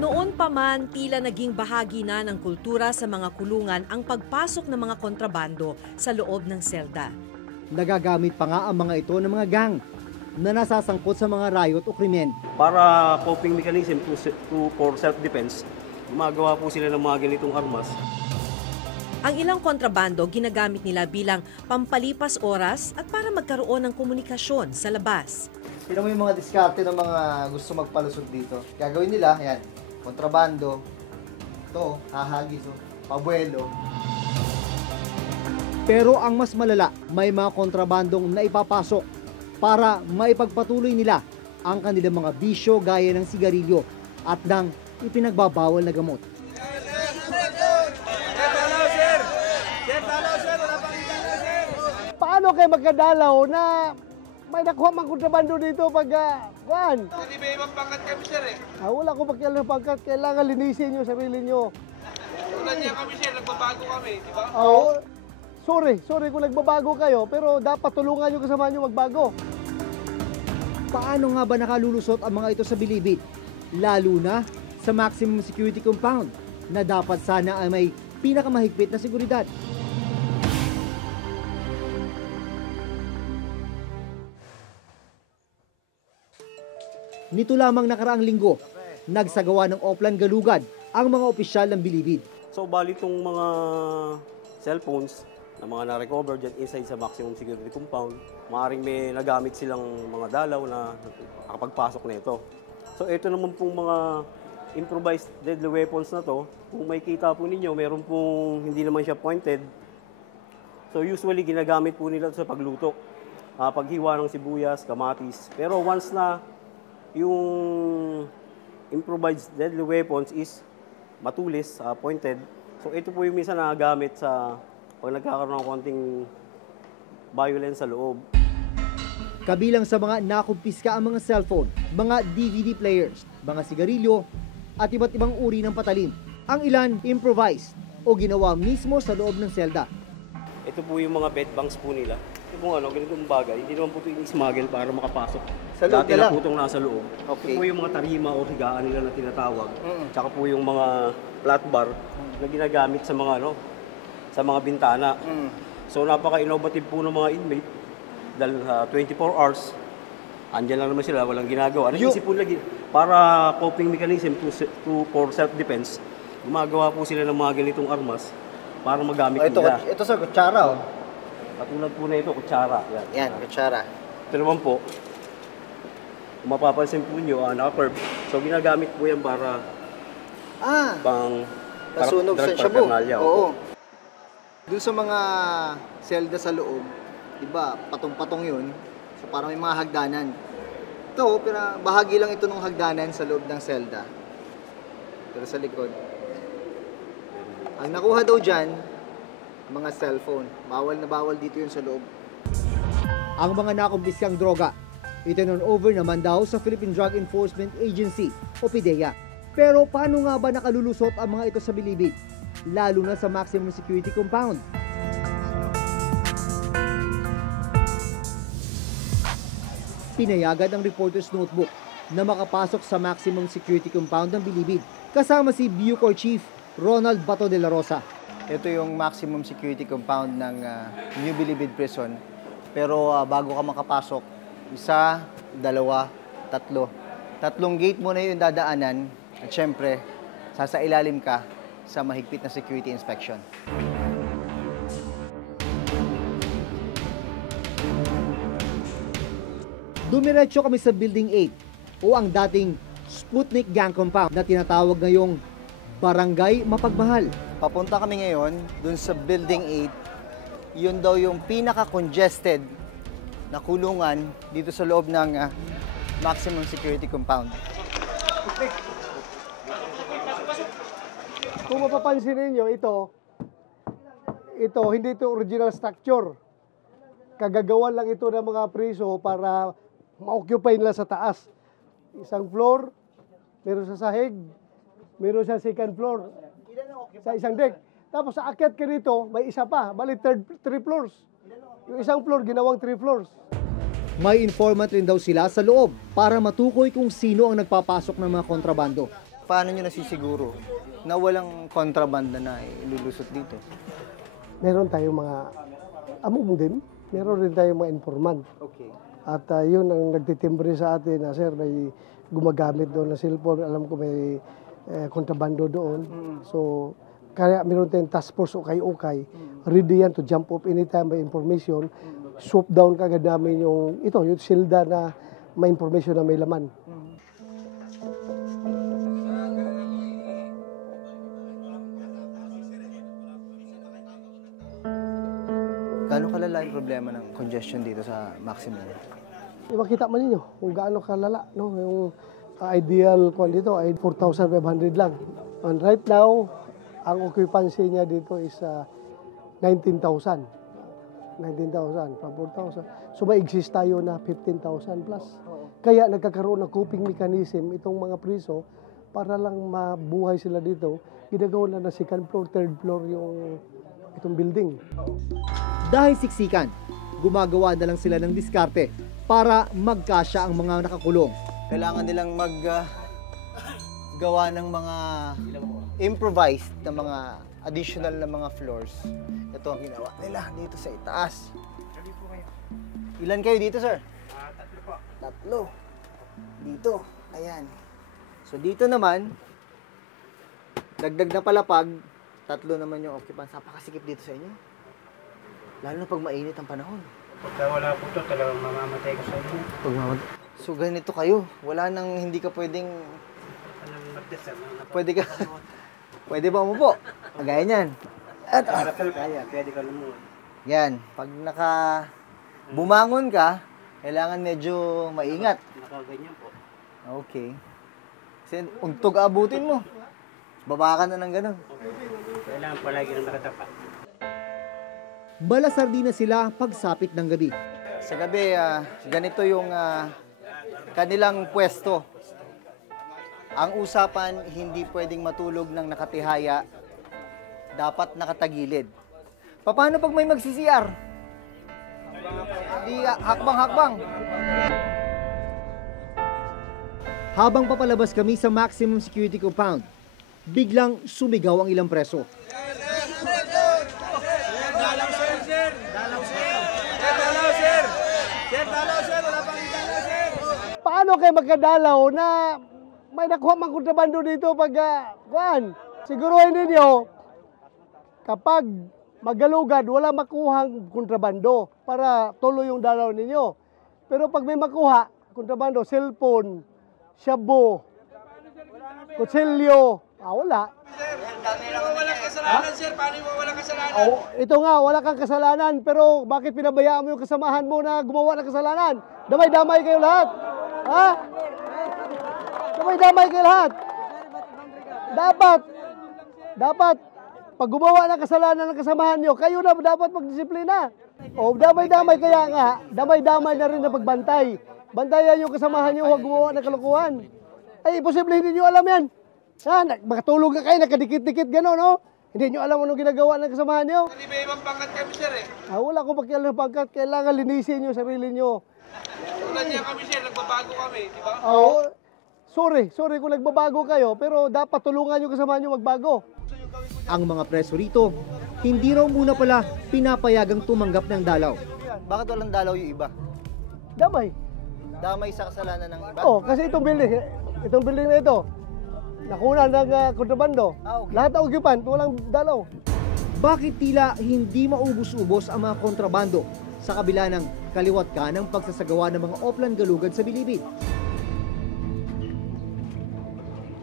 Noon pa man, tila naging bahagi na ng kultura sa mga kulungan ang pagpasok ng mga kontrabando sa loob ng selda. Nagagamit pa nga ang mga ito ng mga gang na nasasangkot sa mga riot o krimen. Para coping mechanism for self-defense, gumagawa po sila ng mga ganitong armas. Ang ilang kontrabando ginagamit nila bilang pampalipas oras at para magkaroon ng komunikasyon sa labas. Tignan mo yung mga diskarte ng mga gusto magpalusot dito. Gagawin nila, yan, kontrabando, ito, hahagis, pabuelo. Pero ang mas malala, may mga kontrabandong naipapasok para maipagpatuloy nila ang kanilang mga bisyo gaya ng sigarilyo at ng ipinagbabawal na gamot. Paano kayo magkadalaw na may nakuha mang kontrabando dito pag kuhan? Hindi may ibang pangkat kami, sir, eh. Wala ko pakialam ng pangkat. Kailangan linisin nyo sarili nyo. Tulad niya kami, sir, nagbabago kami, di ba? Oo. Sorry kung nagbabago kayo, pero dapat tulungan nyo kasama nyo magbago. Paano nga ba nakalulusot ang mga ito sa bilibid? Lalo na sa maximum security compound na dapat sana ay may pinakamahigpit na seguridad. Nito lamang nakaraang linggo, nagsagawa ng Oplan Galugad ang mga opisyal ng bilibid. So bali itong mga cellphones na mga na-recover dyan inside sa maximum security compound, maaaring may nagamit silang mga dalaw na nakapagpasok na ito. So ito naman pong mga improvised deadly weapons na to, kung may kita po ninyo, meron pong hindi naman siya pointed. So usually ginagamit po nila sa pagluto, paghiwa ng sibuyas, kamatis. Pero once na yung improvised deadly weapons is matulis, pointed. So ito po yung minsan nagagamit sa pag nagkakaroon ng konting violence sa loob. Kabilang sa mga nakumpiska ang mga cellphone, mga DVD players, mga sigarilyo at iba't ibang uri ng patalim. Ang ilan improvised o ginawa mismo sa loob ng selda. Ito po yung mga bed banks po nila. Ito po ganitong bagay, hindi naman po ito in-smuggle para makapasok. Sa loob Dati na na lang? po itong nasa loob. Okay. Ito po yung mga tarima o higaan nila na tinatawag. Tsaka po yung mga flat bar na ginagamit sa mga sa mga bintana. So napaka-innovative po ng mga inmate dahil 24 hours andyan lang naman sila, walang ginagawa. Naisip po lagi para coping mechanism for self-defense. Gumagawa po sila ng mga ganitong armas para magamit nila. Ito sa kutsara, Katulad po na ito, kutsara. Yan, kutsara. Ito naman po, kung mapapansin po nyo, naka-curve. So ginagamit po yan para pasunog sa drug shabu. paraphernalia. Oo. Doon sa mga selda sa loob, di ba, patong-patong yun. So parang may mga hagdanan. Ito, bahagi lang ito ng hagdanan sa loob ng selda. Pero sa likod. Ang nakuha daw dyan, mga cellphone. Bawal na bawal dito yun sa loob. Ang mga nakumpiskang droga, itinurn over naman daw sa Philippine Drug Enforcement Agency o PDEA. Pero paano nga ba nakalulusot ang mga ito sa bilibid? Lalo na sa maximum security compound. Pinayagan ng reporter's notebook na makapasok sa maximum security compound ng bilibid kasama si Bucor Chief Ronald Bato de la Rosa. Ito yung maximum security compound ng New Bilibid Prison. Pero bago ka makapasok, 1, 2, 3. 3 gate mo na yung dadaanan at syempre, sasailalim ka sa mahigpit na security inspection. Dumiretso kami sa Building 8 o ang dating Sputnik Gang Compound na tinatawag ngayong Barangay Mapagmahal. Papunta kami ngayon dun sa Building 8. Yun daw yung pinaka-congested na kulungan dito sa loob ng maximum security compound. Kung mapapansin ninyo, ito hindi ito original structure. Kagagawan lang ito ng mga priso para ma-occupy nila sa taas. Isang floor, meron sa sahig, meron sa second floor, sa isang deck. Tapos sa akyat ka dito, may isa pa, bali 3 floors. Yung isang floor, ginawang 3 floors. May informant rin daw sila sa loob para matukoy kung sino ang nagpapasok ng mga kontrabando. paano nyo nasisiguro na walang kontrabanda na ilulusot dito? Meron tayong mga among din, meron rin tayong mga informant. Okay. At yun ang nagtitimbre sa atin na, sir, may gumagamit doon na cellphone. Alam ko may kontrabando doon. So, kaya meron tayong task force ukay-ukay. Ready yan to jump up anytime may information. Swoop down kagad namin yung silda na may information na may laman. Gaano kalala yung problema ng congestion dito sa Maximum? Makita man ninyo kung gaano kalala, no? Yung ideal kung dito ay 4,500 lang. And right now, ang occupancy niya dito is 19,000. 19,000 from 4,000. So may exist tayo na 15,000 plus. Kaya nagkakaroon ng coping mechanism itong mga priso para lang mabuhay sila dito. Ginagawa na second floor, third floor yung itong building. Dahil siksikan, gumagawa na lang sila ng diskarte para magkasya ang mga nakakulong. Kailangan nilang gawa ng mga improvised na mga additional na mga floors. Ito ang ginawa nila dito sa itaas. Ilan kayo dito, sir? Tatlo po. Tatlo. Dito. Ayan. So dito naman, dagdag na palapag, tatlo naman yung occupants. Napakasikip dito sa inyo. Lalo na pag mainit ang panahon. Pagka wala po ito, talagang mamamatay ko sa inyo. So ganito kayo. Wala nang hindi ka pwedeng... Anong magdasal? Pwede ba umupo? Kagaya niyan. At, Kaya, pwede ka lumuha. yan. Pag bumangon ka, kailangan medyo maingat. Nakaganyan po. Okay. Kasi untog abutin mo. Baba ka na ng ganun. Kailangan palagi na nakatapat. Malasar din na sila pagsapit ng gabi. Sa gabi, ganito yung kanilang pwesto. Ang usapan, hindi pwedeng matulog ng nakatihaya. Dapat nakatagilid. Paano pag may mag-CCR? Di hakbang-hakbang. Habang papalabas kami sa maximum security compound, biglang sumigaw ang ilang preso. Paano kayo magkadalaw na may nakuha mang kontrabando dito pag kuan? Siguruhin ninyo, kapag magalugad, wala makuhang kontrabando para tuloy yung dalaw ninyo. Pero pag may makuha, kontrabando, cellphone, shabu, kutsilyo, wala. Walang kasalanan, sir. Paano mo walang kasalanan? Ito nga, wala kang kasalanan, pero bakit pinabayaan mo yung kasamahan mo na gumawa ng kasalanan? Damay-damay kayo lahat. Ha? Damay-damay kayo lahat. Dapat, pag gumawa ng kasalanan ng kasamahan nyo, kayo na dapat magdisiplina. Damay-damay kaya nga, damay-damay na rin na pagbantay. Bantayan yung kasamahan nyo, huwag gumawa ng kalokohan. Ay, imposible hindi nyo alam yan. Makatulog na kayo, nakadikit-dikit gano'n, no? Hindi nyo alam anong ginagawa ng kasamahan nyo. Hindi may ibang pangkat kami, sir eh. Wala akong pakialam ng pangkat, kailangan linisin yung sarili nyo. Tulad niya kami, sir. Nagbabago kami, di ba? Sorry kung nagbabago kayo, pero dapat tulungan yung kasamahan nyo magbago. Ang mga preso rito, hindi raw muna pala pinapayagang tumanggap ng dalaw. Bakit walang dalaw yung iba? Damay. Damay sa kasalanan ng iba? Kasi itong building na ito, nakuna ng kontrabando. Okay. Lahat ng occupant, walang dalaw. Bakit tila hindi maubos-ubos ang mga kontrabando sa kabila ng kaliwat ka ng pagsasagawa ng mga Oplan Galugad sa Bilibid?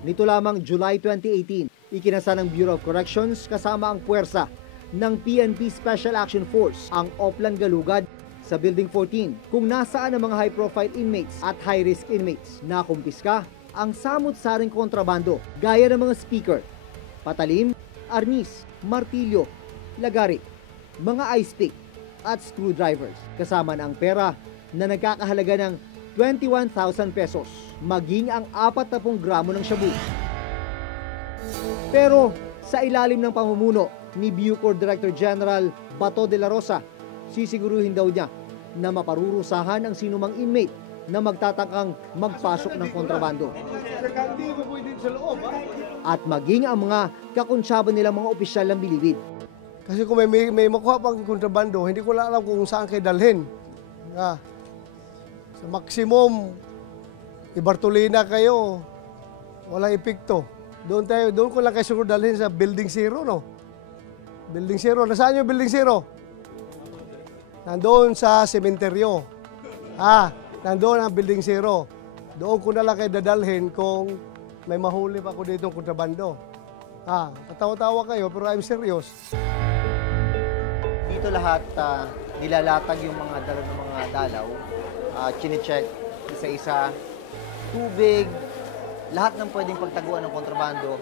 Nito lamang July 2018, ikinasa ng Bureau of Corrections kasama ang puwersa ng PNP Special Action Force ang Oplan Galugad sa Building 14 kung nasaan ang mga high-profile inmates at high-risk inmates. Nakumpiska ang samut-saring kontrabando gaya ng mga speaker, patalim, arnis, martilyo, lagari, mga ice pick at screwdrivers kasama na ang pera na nagkakahalaga ng 21,000 pesos, maging ang 40 gramo ng shabu. Pero sa ilalim ng pamumuno ni Bucor Director General Bato de la Rosa, sisiguruhin daw niya na maparurusahan ang sinumang inmate na magtatangkang magpasok ng kontrabando. Hindi mo pwede sa loob, ha? at maging ang mga kakonsyaba nilang mga opisyal ng bilibid. Kasi kung may makuha pang kontrabando, hindi ko lang alam kung saan kayo dalhin. Sa maximum, ibartolina kayo, walang epekto. Doon ko lang kayo siguro dalhin sa Building Zero, no? Building Zero. Nasaan yung Building Zero? Nandoon sa sementeryo. Nandoon ang Building Zero. Doon ko na lang kayo dadalhin kung may mahuli pa ako dito ng kontrabando. Katawa-tawa kayo, pero I'm serious. Dito lahat nilalatag yung mga dala ng mga dalaw, chine-check isa-isa, tubig, lahat ng pwedeng pagtaguan ng kontrabando,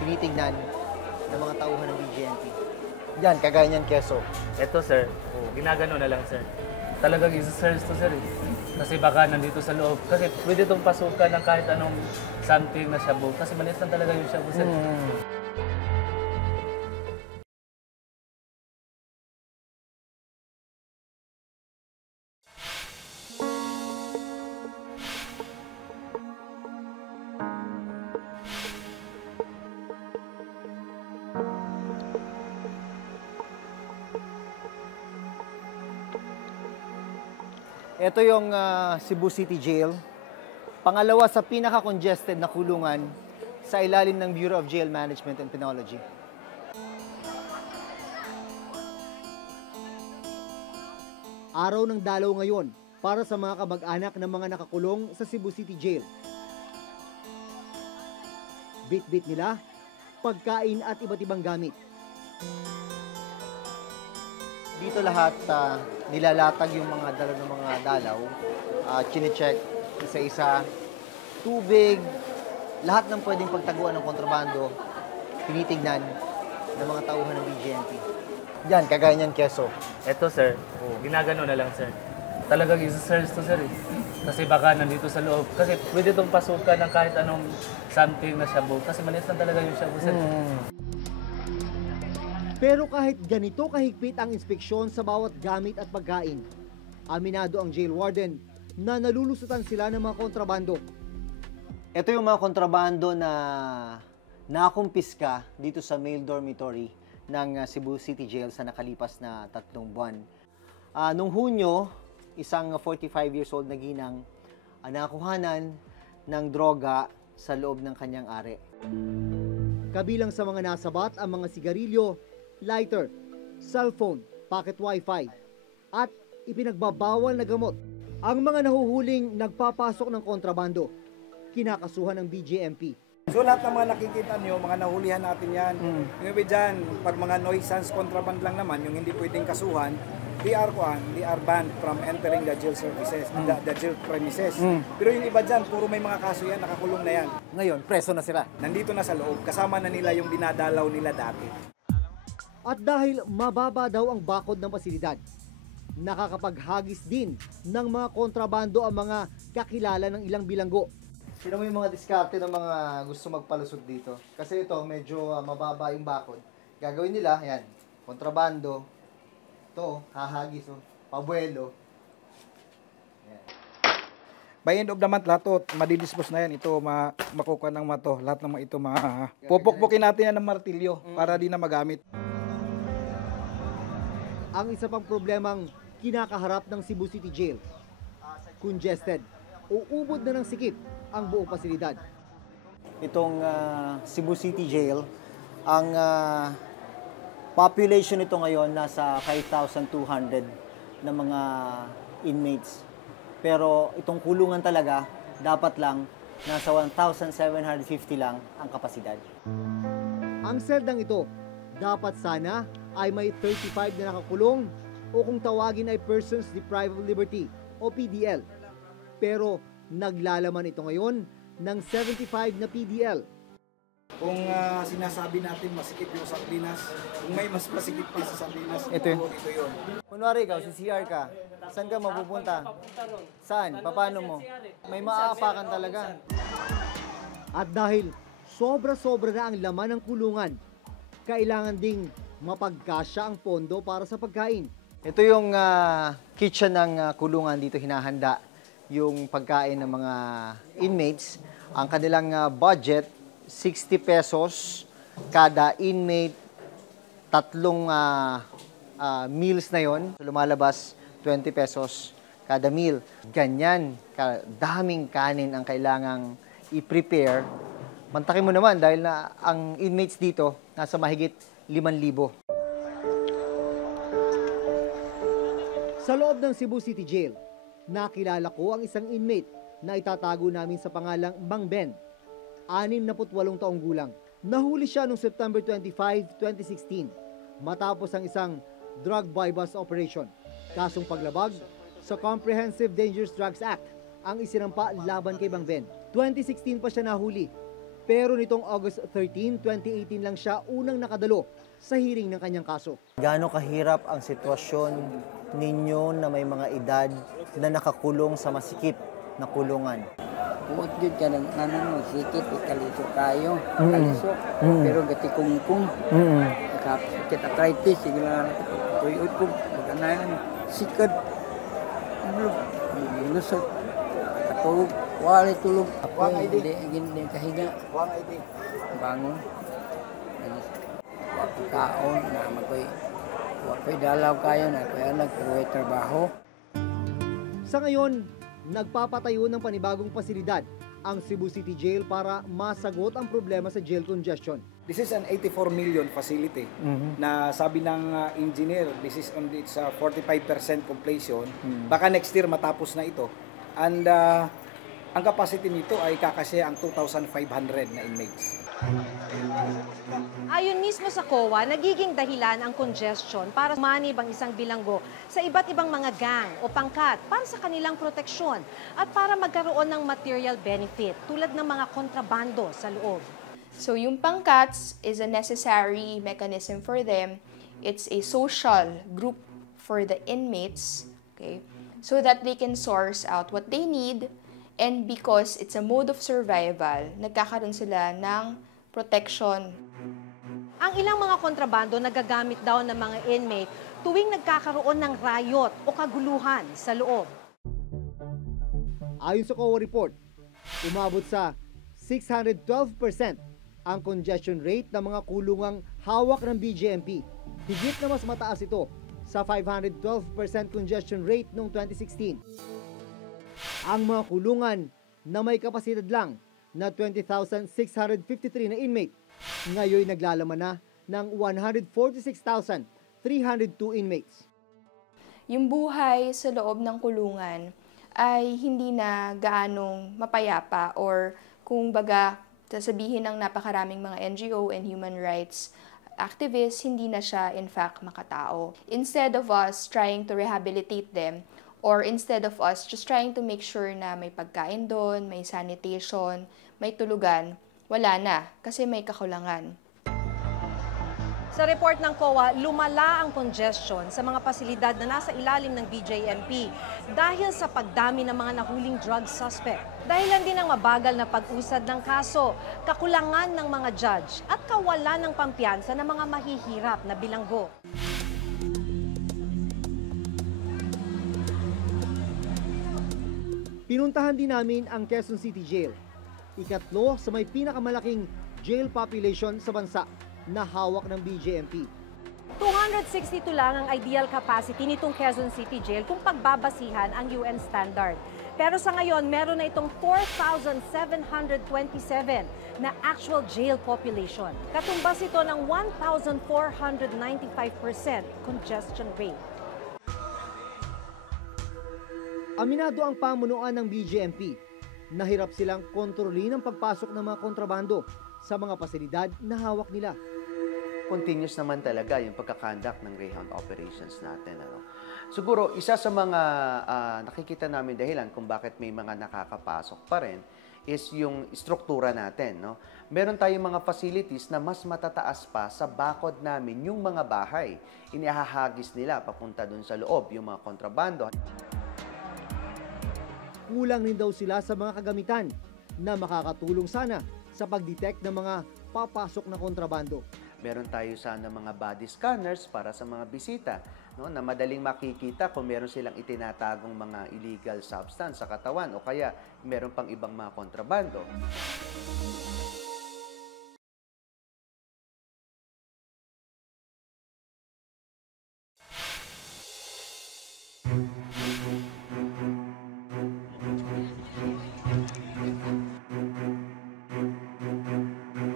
tinitignan ng mga tauhan ng BGMP. Yan, kagaya niyan, keso. Ito sir, ginagano na lang sir. Talagang isa-search to sir. Kasi baka nandito sa loob. Kasi pwede itong pasukan ng kahit anong something na shabu. Kasi maliit lang talaga yung shabu sir. Ito yung Cebu City Jail. Pangalawa sa pinaka-congested na kulungan sa ilalim ng Bureau of Jail Management and Penology. Araw ng dalaw ngayon para sa mga kamag-anak ng mga nakakulong sa Cebu City Jail. Bit-bit nila, pagkain at iba't ibang gamit. Dito lahat nilalatag yung mga dala ng mga dalaw, chine-check isa-isa, tubig, lahat ng pwedeng pagtaguan ng kontrabando, tinitignan ng mga tauhan ng BGMP. Yan, kagaya niyan, keso. Ito sir, ginagano na lang sir. Talagang isa-search to sir. Kasi baka nandito sa loob. Kasi pwede itong pasukan ng kahit anong something na shabu. Kasi maliit lang talaga yung shabu sir. Pero kahit ganito kahigpit ang inspeksyon sa bawat gamit at pagkain, aminado ang jail warden na nalulusutan sila ng mga kontrabando. Ito yung mga kontrabando na nakumpiska dito sa male dormitory ng Cebu City Jail sa nakalipas na 3 buwan. Nung Hunyo, isang 45 years old na ginang nakuhanan ng droga sa loob ng kanyang are. Kabilang sa mga nasabat ang mga sigarilyo, lighter, cellphone, pocket wifi, at ipinagbabawal na gamot. Ang mga nahuhuling nagpapasok ng kontrabando, kinakasuhan ng BJMP. So lahat ng mga nakikita nyo, mga nahulihan natin yan. Yung iba dyan, pag mga nuisance contraband lang naman, yung hindi pwedeng kasuhan, they are banned from entering the jail services, the jail premises. Pero yung iba dyan, puro may mga kaso yan, nakakulong na yan. Ngayon, preso na sila. Nandito na sa loob, kasama na nila yung dinadalaw nila dati. At dahil mababa daw ang bakod ng pasilidad, nakakapaghagis din ng mga kontrabando ang mga kakilala ng ilang bilanggo. Sino mo yung mga diskarte ng mga gusto magpalusot dito? Kasi ito, medyo mababa yung bakod. Gagawin nila, yan, kontrabando, ito, hahagis, pabuelo. By end of the month, lahat to, madidispose na yan. Ito, makukuha ng mato. Lahat ng ito, pupukpukin natin yan ng martilyo para di na magamit. Ang isa pang problemang kinakaharap ng Cebu City Jail, congested, uubod na ng sikip ang buong pasilidad. Itong Cebu City Jail, ang population nito ngayon nasa 5,200 na mga inmates. Pero itong kulungan talaga, dapat lang nasa 1,750 lang ang kapasidad. Ang seldang ito, dapat sana ay may 35 na nakakulong o kung tawagin ay Persons Deprived of Liberty o PDL. Pero naglalaman ito ngayon ng 75 na PDL. Kung sinasabi natin masikip yung sardinas, kung may mas masikip pa sa sardinas, Ito yun. ito yun. Kunwari ikaw, si CR ka, saan ka mapupunta? Saan? Paano mo? May maaapakan talaga. At dahil sobra-sobra na ang laman ng kulungan, kailangan ding mapagkasya ang pondo para sa pagkain. Ito yung kitchen ng kulungan dito, hinahanda yung pagkain ng mga inmates. Ang kanilang budget, 60 pesos kada inmate, tatlong meals na yon. Lumalabas 20 pesos kada meal. Ganyan, daming kanin ang kailangang i-prepare. Mantakin mo naman dahil na ang inmates dito nasa mahigit 5,000. Sa loob ng Cebu City Jail, nakilala ko ang isang inmate na itatago namin sa pangalang Mang Ben, 68 taong gulang. Nahuli siya noong September 25, 2016 matapos ang isang drug buy-bust operation. Kasong paglabag sa Comprehensive Dangerous Drugs Act ang isinampa laban kay Mang Ben. 2016 pa siya nahuli, pero nitong August 13, 2018 lang siya unang nakadalo sa hearing ng kanyang kaso. Gaano kahirap ang sitwasyon ninyo na may mga edad na nakakulong sa masikip na kulungan? Buot yun ka ng sikit, ikaliso kayo, kaliso, pero gati kungkung, sakit arthritis, sige lang tuyot ko, maganayan, sikad, lusot, katulog, wala tulog, hindi kahiga, bangon, kaon, na makoy dalaw kayo, na kaya nagtuloy trabaho. Sa ngayon, nagpapatayo ng panibagong pasilidad ang Cebu City Jail para masagot ang problema sa jail congestion. This is an 84 million facility na sabi ng engineer, this is on its 45% completion. Baka next year matapos na ito. And ang capacity nito ay kakasya ang 2,500 na inmates. Ayon mismo sa COA, nagiging dahilan ang congestion para manib ang isang bilanggo sa iba't ibang mga gang o pangkat para sa kanilang proteksyon at para magkaroon ng material benefit tulad ng mga kontrabando sa loob. So yung pangkats is a necessary mechanism for them. It's a social group for the inmates, okay, so that they can source out what they need, and because it's a mode of survival, nagkakaroon sila ng protection. Ang ilang mga kontrabando nagagamit daw ng mga inmate tuwing nagkakaroon ng riot o kaguluhan sa loob. Ayon sa COA report, umabot sa 612% ang congestion rate ng mga kulungang hawak ng BJMP. Higit na mas mataas ito sa 512% congestion rate noong 2016. Ang mga kulungan na may kapasidad lang na 20,653 na inmate, ngayon naglalaman na ng 146,302 inmates. Yung buhay sa loob ng kulungan ay hindi na gaanong mapayapa, or kung baga sasabihin ng napakaraming mga NGO and human rights activists, hindi na siya in fact makatao. Instead of us trying to rehabilitate them, or instead of us just trying to make sure na may pagkain doon, may sanitation, may tulugan, wala na kasi may kakulangan. Sa report ng COA, lumala ang congestion sa mga pasilidad na nasa ilalim ng BJMP dahil sa pagdami ng mga nahuling drug suspect. Dahilan din ang mabagal na pag-usad ng kaso, kakulangan ng mga judge at kawalan ng pampiyansa ng mga mahihirap na bilanggo. Pinuntahan din namin ang Quezon City Jail, ikatlo sa may pinakamalaking jail population sa bansa na hawak ng BJMP. 262 lang ang ideal capacity nitong Quezon City Jail kung pagbabasihan ang UN standard. Pero sa ngayon, meron na itong 4,727 na actual jail population. Katumbas ito ng 1,495% congestion rate. Aminado ang pamunuan ng BJMP. Nahirap silang kontrolin ang pagpasok ng mga kontrabando sa mga pasilidad na hawak nila. Continuous naman talaga yung pagkakandak ng Greyhound operations natin. Siguro, isa sa mga nakikita namin dahilan kung bakit may mga nakakapasok pa rin is yung struktura natin. Meron tayong mga facilities na mas matataas pa sa bakod namin yung mga bahay. Inihahagis nila papunta dun sa loob yung mga kontrabando. Kulang rin daw sila sa mga kagamitan na makakatulong sana sa pag-detect ng mga papasok na kontrabando. Meron tayo sana mga body scanners para sa mga bisita no, na madaling makikita kung meron silang itinatagong mga illegal substance sa katawan o kaya meron pang ibang mga kontrabando.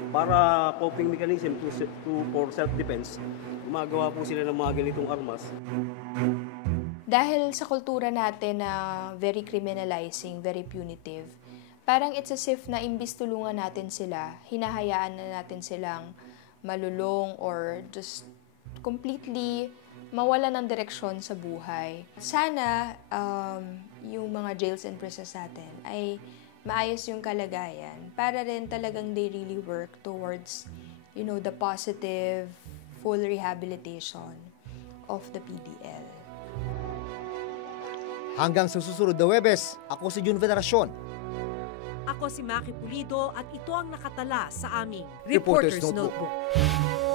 Para coping mechanism for self-defense, gumagawa po sila ng mga ganitong armas. Dahil sa kultura natin na very criminalizing, very punitive, parang it's as if na imbis tulungan natin sila, hinahayaan na natin silang malulong or just completely mawala ng direksyon sa buhay. Sana yung mga jails and prisons natin ay maayos yung kalagayan para rin talagang they really work towards, the positive, full rehabilitation of the PDL. Hanggang sa susunod na Huwebes, ako si Jun Veneracion. Ako si Maki Pulido at ito ang nakatala sa aming Reporter's Reporter's Notebook. Notebook.